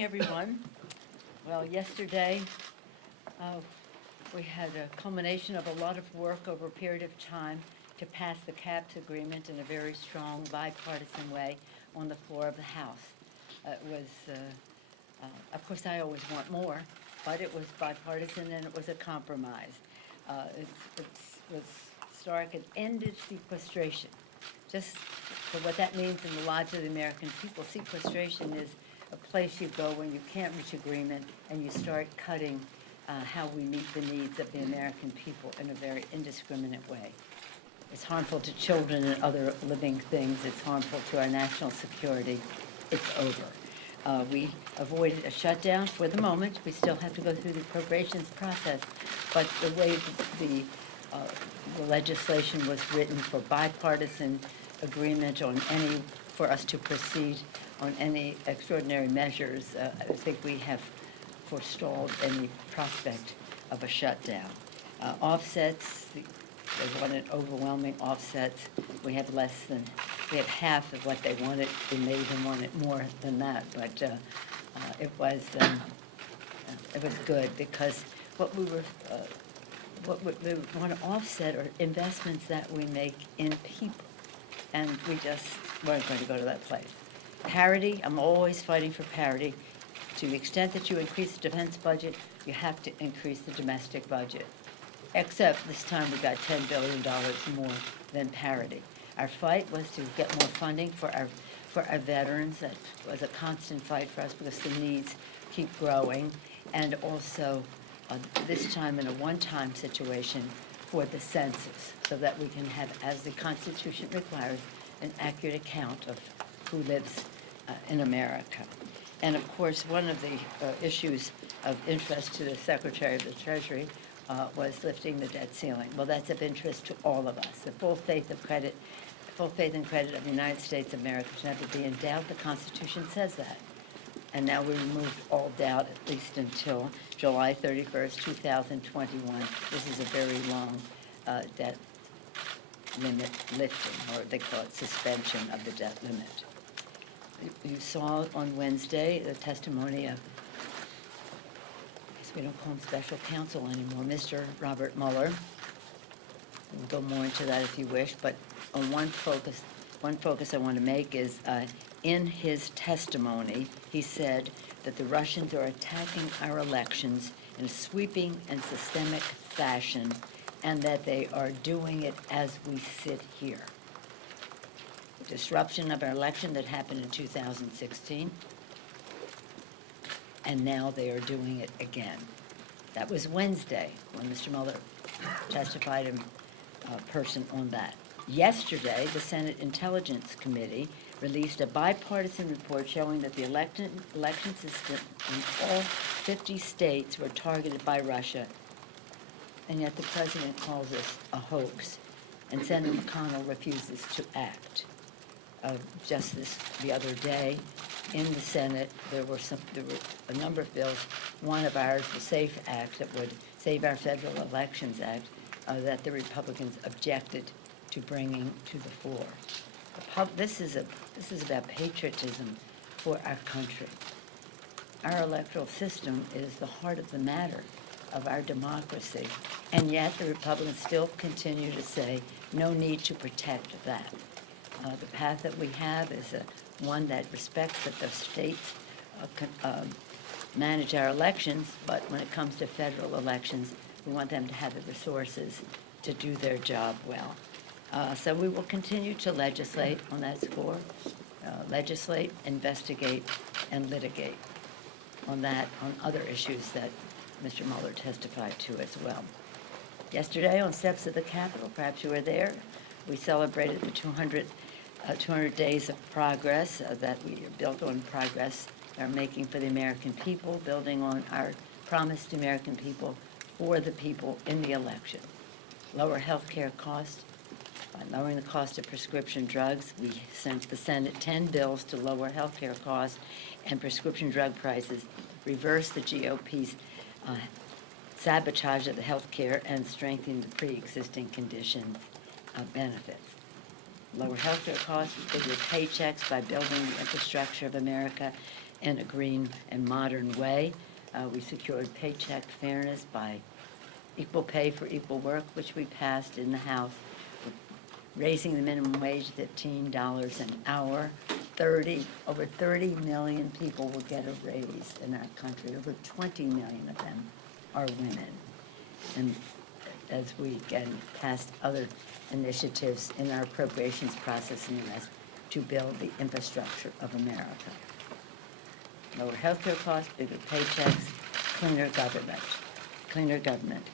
morning, everyone. Well, yesterday we had a culmination of a lot of work over a period of time to pass the CAPS agreement in a very strong bipartisan way on the floor of the House. It was, of course, I always want more, but it was bipartisan and it was a compromise. It was stark. It ended sequestration. Just for what that means in the lives of the American people, sequestration is a place you go when you can't reach agreement and you start cutting how we meet the needs of the American people in a very indiscriminate way. It's harmful to children and other living things. It's harmful to our national security. It's over. We avoided a shutdown for the moment. We still have to go through the appropriations process, but the way the legislation was written for bipartisan agreement on any, for us to proceed on any extraordinary measures, I think we have forestalled any prospect of a shutdown. Offsets, they wanted overwhelming offsets. We have half of what they wanted. They may even wanted more than that, but it was good because what we want to offset are investments that we make in people, and we just weren't going to go to that place. Parity, I'm always fighting for parity. To the extent that you increase the defense budget, you have to increase the domestic budget. Except this time we got $10 billion more than parity. Our fight was to get more funding for our veterans. That was a constant fight for us because the needs keep growing. And also, this time in a one-time situation for the census, so that we can have, as the Constitution requires, an accurate account of who lives in America. And of course, one of the issues of interest to the Secretary of the Treasury was lifting the debt ceiling. Well, that's of interest to all of us. The full faith and credit of the United States of America should never be in doubt. The Constitution says that. And now we removed all doubt, at least until July 31st, 2021. This is a very long debt limit lifting, or they call it suspension of the debt limit. You saw on Wednesday the testimony of, I guess we don't call him special counsel anymore, Mr. Robert Mueller. We'll go more into that if you wish, but on one focus I want to make is in his testimony, he said that the Russians are attacking our elections in a sweeping and systemic fashion, and that they are doing it as we sit here. The disruption of our election that happened in 2016, and now they are doing it again. That was Wednesday when Mr. Mueller testified in person on that. Yesterday, the Senate Intelligence Committee released a bipartisan report showing that the election system in all 50 states were targeted by Russia, and yet the president calls this a hoax, and Senator McConnell refuses to act. Just the other day, in the Senate, there were a number of bills. One of ours, the SAFE Act, that would Save Our Federal Elections Act, that the Republicans objected to bringing to the floor. This is about patriotism for our country. Our electoral system is the heart of the matter of our democracy, and yet the Republicans still continue to say no need to protect that. The path that we have is one that respects that the states manage our elections, but when it comes to federal elections, we want them to have the resources to do their job well. So we will continue to legislate on that score, legislate, investigate, and litigate on other issues that Mr. Mueller testified to as well. Yesterday, on steps of the Capitol, perhaps you were there, we celebrated the 200 days of progress that we built on progress are making for the American people, building on our promise to American people for the people in the election. Lower health care costs. By lowering the cost of prescription drugs, we sent the Senate 10 bills to lower health care costs and prescription drug prices, reverse the GOP's sabotage of the health care, and strengthen the pre-existing conditions benefits. Lower health care costs, bigger paychecks by building the infrastructure of America, in a green and modern way. We secured paycheck fairness by equal pay for equal work, which we passed in the House, raising the minimum wage to $15 an hour. Over 30 million people will get a raise in our country. Over 20 million of them are women. And as we get past other initiatives in our appropriations process in the U.S. to build the infrastructure of America. Lower healthcare costs, bigger paychecks, cleaner government.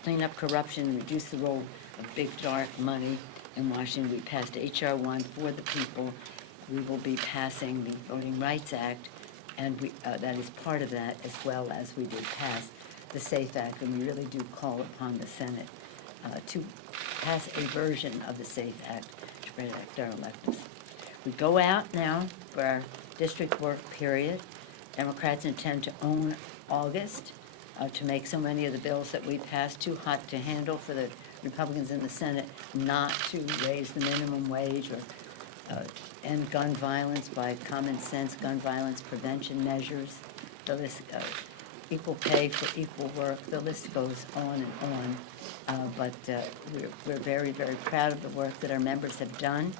Clean up corruption, reduce the role of big dark money in Washington. We passed H.R. 1 for the people. We will be passing the Voting Rights Act, and that is part of that, as well as we did pass the SAFE Act, and we really do call upon the Senate to pass a version of the SAFE Act to protect our electors. We go out now for our district work period. Democrats intend to own August to make so many of the bills that we passed too hot to handle for the Republicans in the Senate not to raise the minimum wage or end gun violence by common sense gun violence prevention measures. The list, equal pay for equal work, the list goes on and on. But we're very, very proud of the work that our members have done.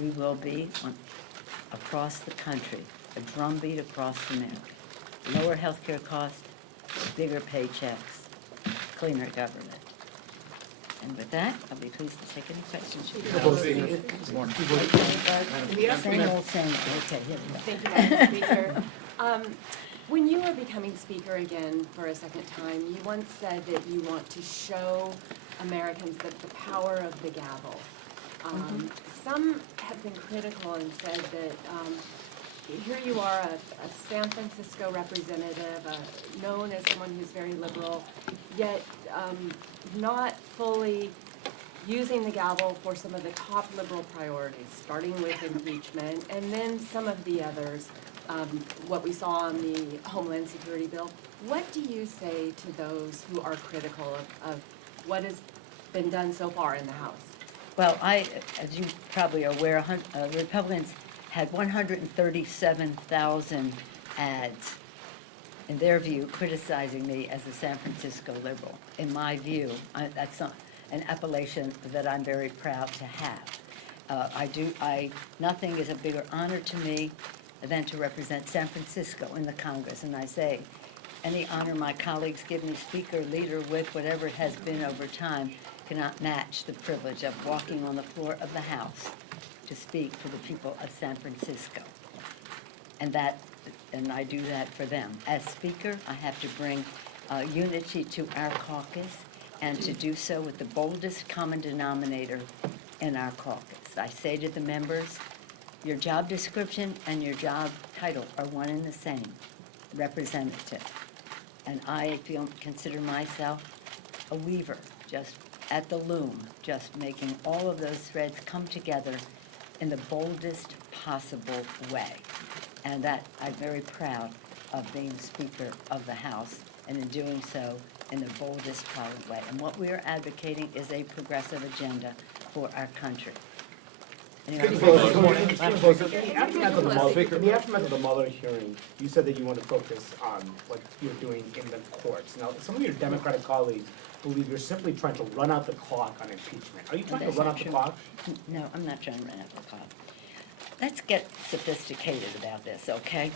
We will be across the country, a drumbeat across America. Lower healthcare costs, bigger paychecks, cleaner government. And with that, I'll be pleased to take any questions. Same old same. Okay, here we go. Thank you, Madam Speaker. When you are becoming Speaker again for a second time, you once said that you want to show Americans the power of the gavel. Some have been critical and said that here you are, a San Francisco representative, known as someone who's very liberal, yet not fully using the gavel for some of the top liberal priorities, starting with impeachment, and then some of the others, what we saw on the Homeland Security bill. What do you say to those who are critical of what has been done so far in the House? Well, as you probably are aware, Republicans had 137,000 ads, in their view, criticizing me as a San Francisco liberal. In my view, that's an appellation that I'm very proud to have. Nothing is a bigger honor to me than to represent San Francisco in the Congress. And I say, any honor my colleagues give me, speaker, leader, with whatever it has been over time, cannot match the privilege of walking on the floor of the House to speak for the people of San Francisco. And I do that for them. As Speaker, I have to bring unity to our caucus, and to do so with the boldest common denominator in our caucus. I say to the members, your job description and your job title are one and the same, representative. And I consider myself a weaver, just at the loom, just making all of those threads come together in the boldest possible way. And that I'm very proud of being Speaker of the House, and in doing so in the boldest possible way. And what we are advocating is a progressive agenda for our country. In the aftermath of the Mueller hearing, you said that you want to focus on what you're doing in the courts. Now, some of your Democratic colleagues believe you're simply trying to run out the clock on impeachment. Are you trying to run out the clock? No, I'm not trying to run out the clock. Let's get sophisticated about this, okay?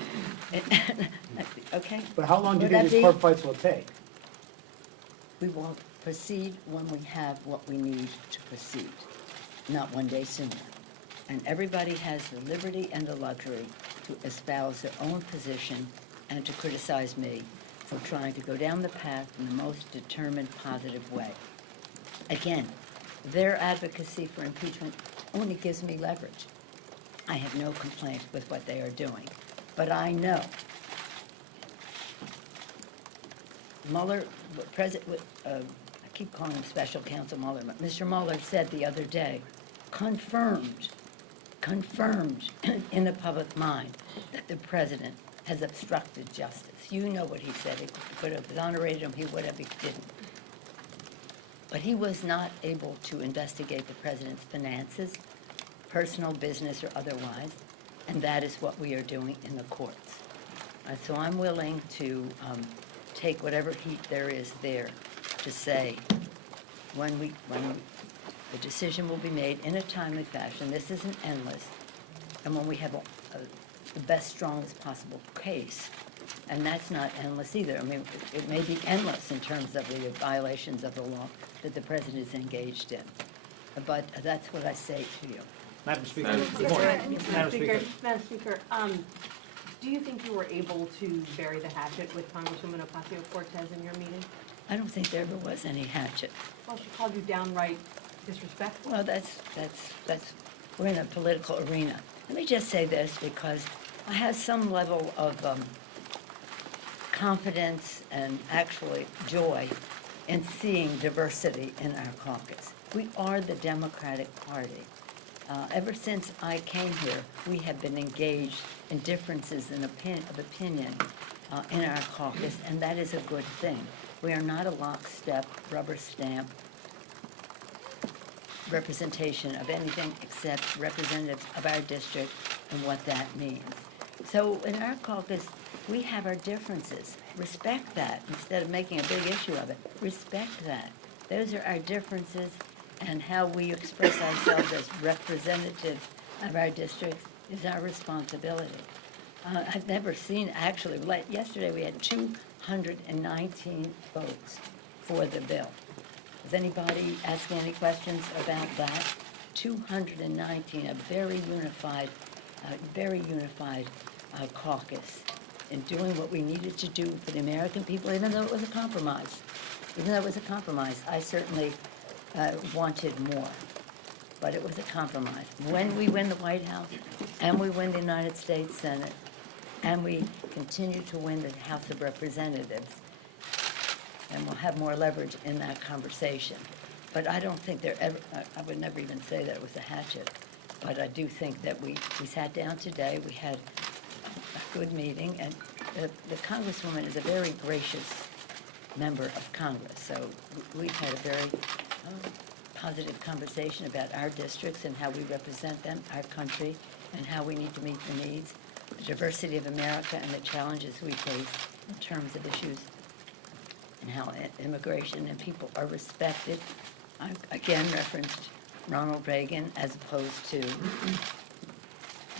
Okay? But how long do you think these court fights will take? We will proceed when we have what we need to proceed, not one day sooner. And everybody has the liberty and the luxury to espouse their own position and to criticize me for trying to go down the path in the most determined, positive way. Again, their advocacy for impeachment only gives me leverage. I have no complaint with what they are doing. But I know Mueller, I keep calling him Special Counsel Mueller, but Mr. Mueller said the other day, confirmed in the public mind that the president has obstructed justice. You know what he said. He could have exonerated him. He would have. He didn't. But he was not able to investigate the president's finances, personal business or otherwise, and that is what we are doing in the courts. So I'm willing to take whatever heat there is there to say, when the decision will be made in a timely fashion, this isn't endless, and when we have the best, strongest possible case, and that's not endless either. I mean, it may be endless in terms of the violations of the law that the president is engaged in, but that's what I say to you. Madam Speaker. Madam Good morning. Madam Speaker. Madam Speaker, do you think you were able to bury the hatchet with Congresswoman Ocasio-Cortez in your meeting? I don't think there ever was any hatchet. Well, she called you downright disrespectful. Well, that's, we're in a political arena. Let me just say this, because I have some level of confidence and actually joy in seeing diversity in our caucus. We are the Democratic Party. Ever since I came here, we have been engaged in differences of opinion in our caucus, and that is a good thing. We are not a lockstep, rubber stamp representation of anything except representatives of our district and what that means. So in our caucus, we have our differences. Respect that instead of making a big issue of it. Respect that. Those are our differences, and how we express ourselves as representatives of our districts is our responsibility. I've never seen, actually, yesterday we had 219 votes for the bill. Is anybody asking any questions about that? 219, a very unified caucus in doing what we needed to do for the American people, even though it was a compromise. Even though it was a compromise, I certainly wanted more, but it was a compromise. When we win the White House, and we win the United States Senate, and we continue to win the House of Representatives, and we'll have more leverage in that conversation. But I don't think I would never even say that it was a hatchet, but I do think that we sat down today, we had a good meeting, and the Congresswoman is a very gracious member of Congress, so we've had a very positive conversation about our districts and how we represent them, our country, and how we need to meet the needs, the diversity of America, and the challenges we face in terms of issues and how immigration and people are respected. I again referenced Ronald Reagan as opposed to the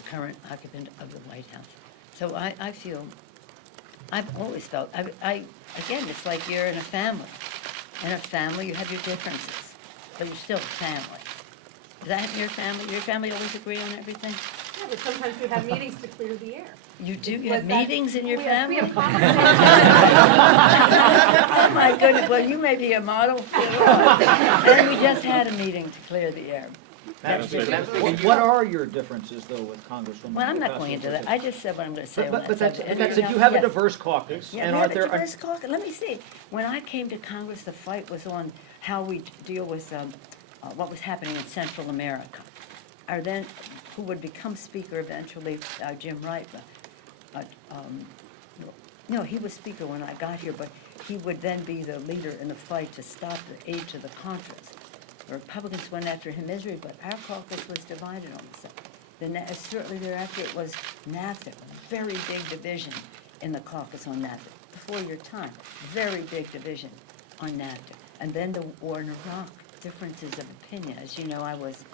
current occupant of the White House. So I feel, I've always felt, again, it's like you're in a family. In a family, you have your differences, but you're still a family. Is that your family? Your family always agree on everything? Yeah, but sometimes we have meetings to clear the air. You do? You Was have that- meetings in your we have- family? We have conversations. Oh, my goodness. Well, you may be a model for us. And we just had a meeting to clear the air. Madam Speaker. Madam Speaker, What are your differences, though, with Congresswoman? Well, I'm not going into that. I just said what I'm going to say on that But that's, subject. that's it. You have a Yes. diverse caucus, Yeah, and we aren't have a there? diverse caucus. Let me see. When I came to Congress, the fight was on how we deal with what was happening in Central America. Our then, who would become Speaker eventually, Jim Wright. No, he was Speaker when I got here, but he would then be the leader in the fight to stop the aid to the Contras. The Republicans went after him misery, but our caucus was divided on this. Certainly thereafter, it was NAFTA, a very big division in the caucus on NAFTA. Before your time, very big division on NAFTA. And then the war in Iraq, differences of opinion. As you know, I was,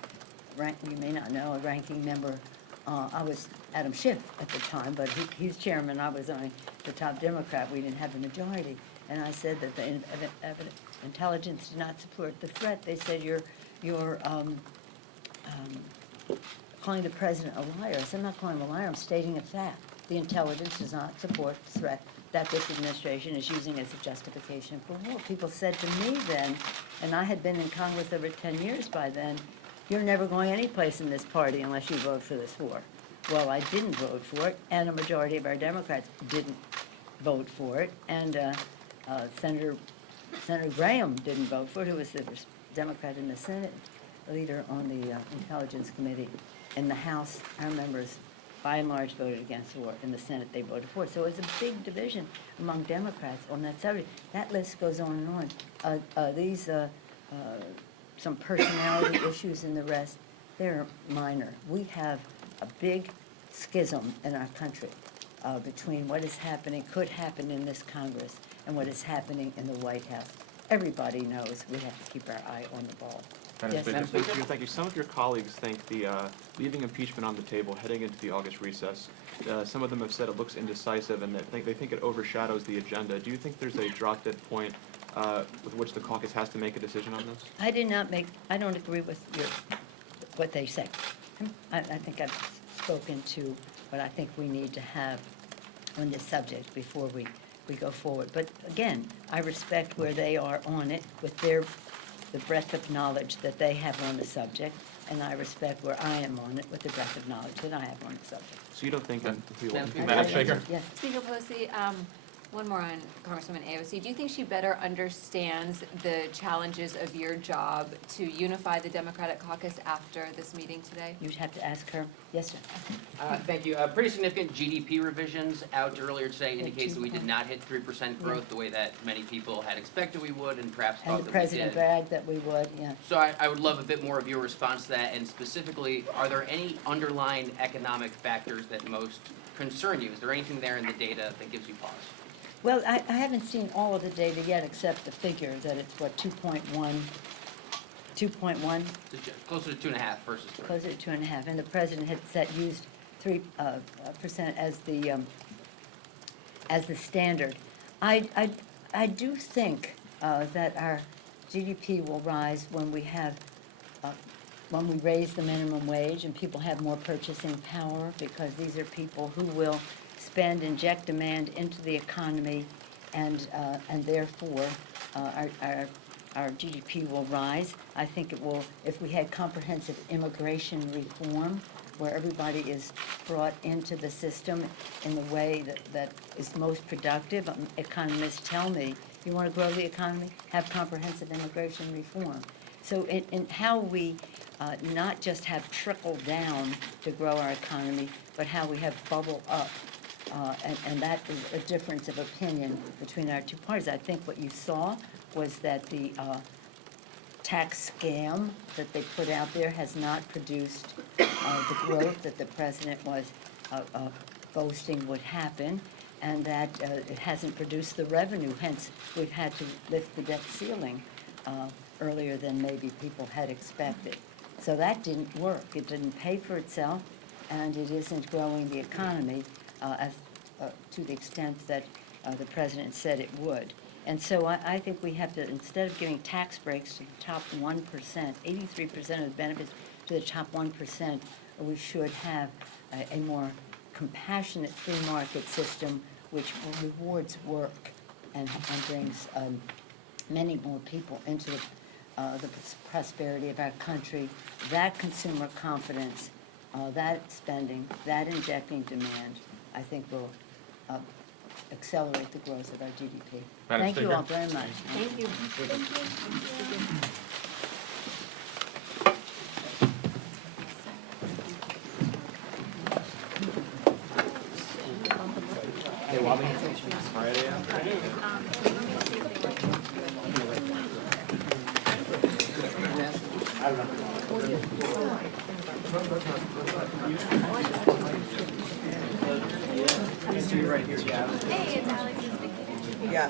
you may not know, a ranking member. I was Adam Schiff at the time, but he's chairman. I was only the top Democrat. We didn't have the majority. And I said that the intelligence did not support the threat. They said, you're calling the president a liar. I said, I'm not calling him a liar. I'm stating a fact. The intelligence does not support the threat that this administration is using as a justification for war. People said to me then, and I had been in Congress over 10 years by then, you're never going anyplace in this party unless you vote for this war. Well, I didn't vote for it, and a majority of our Democrats didn't vote for it, and Senator Graham didn't vote for it, who was the Democrat in the Senate, leader on the Intelligence Committee. In the House, our members, by and large, voted against war. In the Senate, they voted for it. So it was a big division among Democrats on that subject. That list goes on and on. Some personality issues and the rest, they're minor. We have a big schism in our country. between what is happening, could happen in this Congress, and what is happening in the White House. Everybody knows we have to keep our eye on the ball. Yes, Madam ma'am. Speaker, thank you. Some of your colleagues think the leaving impeachment on the table heading into the August recess, some of them have said it looks indecisive and they think it overshadows the agenda. Do you think there's a drop-dead point with which the caucus has to make a decision on this? I don't agree with what they say. I think I've spoken to what I think we need to have on this subject before we go forward. But again, I respect where they are on it with the breadth of knowledge that they have on the subject, and I respect where I am on it with the breadth of knowledge that I have on the subject. So you don't think that we will? Madam Speaker? Yes. Speaker Pelosi, one more on Congresswoman AOC. Do you think she better understands the challenges of your job to unify the Democratic caucus after this meeting today? You'd have to ask her. Yes, sir. Thank you. Pretty significant GDP revisions out earlier today indicates that we did not hit 3% growth the way that many people had expected we would and perhaps And thought the that we president did. bragged that we would, yeah. So I would love a bit more of your response to that, and specifically, are there any underlying economic factors that most concern you? Is there anything there in the data that gives you pause? Well, I haven't seen all of the data yet, except the figure that it's, what, 2.1, Closer to 2.5 versus 3. closer to 2.5, and the president had used 3% as the standard. I do think that our GDP will rise when we raise the minimum wage and people have more purchasing power, because these are people who will inject demand into the economy, and therefore our GDP will rise. I think it will, if we had comprehensive immigration reform, where everybody is brought into the system in the way that is most productive. Economists tell me, you want to grow the economy, have comprehensive immigration reform. So in how we not just have trickle down to grow our economy, but how we have bubble up. And that is a difference of opinion between our two parties. I think what you saw was that the tax scam that they put out there has not produced the growth that the president was boasting would happen, and that it hasn't produced the revenue. Hence, we've had to lift the debt ceiling earlier than maybe people had expected. So that didn't work. It didn't pay for itself, and it isn't growing the economy to the extent that the president said it would. And so I think we have to, instead of giving tax breaks to the top 1%, 83% of the benefits to the top 1%, we should have a more compassionate free market system which rewards work and brings many more people into the prosperity of our country. That consumer confidence, that spending, that injecting demand, I think will accelerate the growth of our GDP. Madam Thank you Speaker. all very much. Thank you. Yeah.